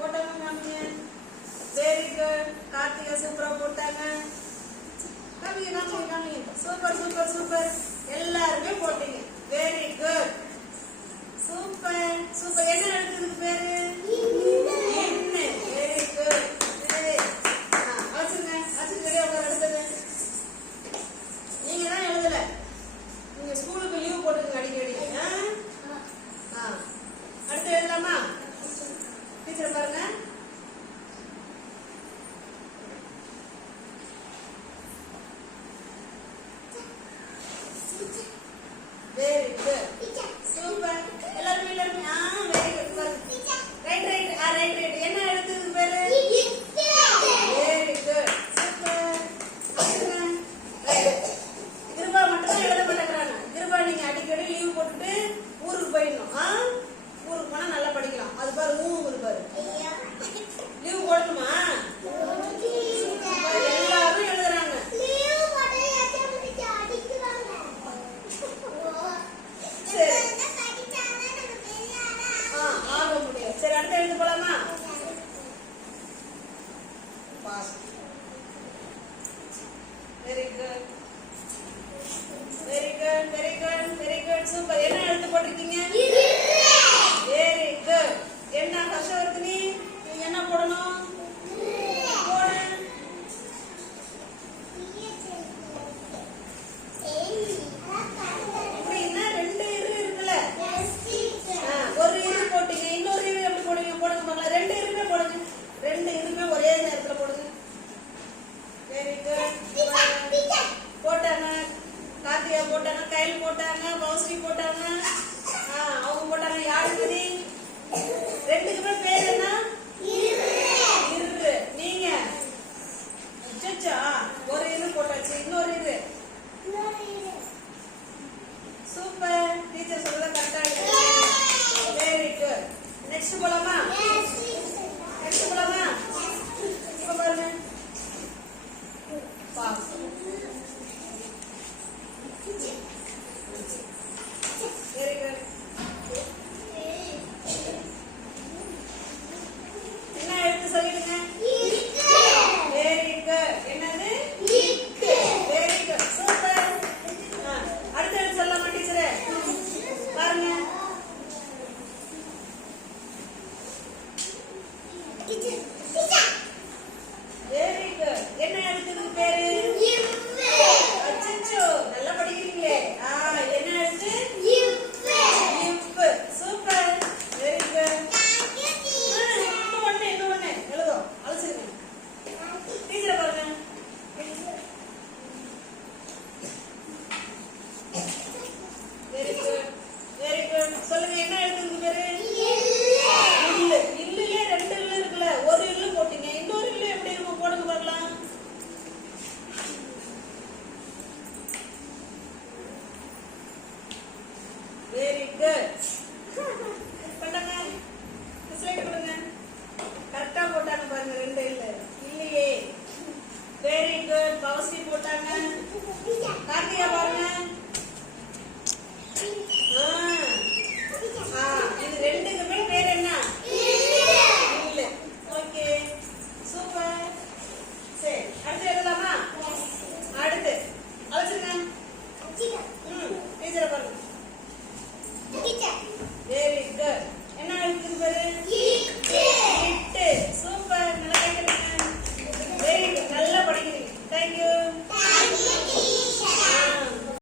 போட்டோமா காமிங்க very good Karthika சூப்பரா போட்டாங்க. காமிங்க காமிங்க காமிங்க சூப்பர் சூப்பர் சூப்பர் எல்லாரும். fast. Very good. Very good, very good, very good. Super. போட்டாங்க பவுஸ்ரி போட்டாங்க. அவங்க போட்டாங்க. யாருக்குது ரெண்டுக்குமே குட் பண்ணுங்க. ஸ்லைடு கரெக்டா போட்டாங்க பாருங்க ரெண்டு இல்ல இல்லையே. வெரி குட் போட்டாங்க. கார்த்திகா பாருங்க.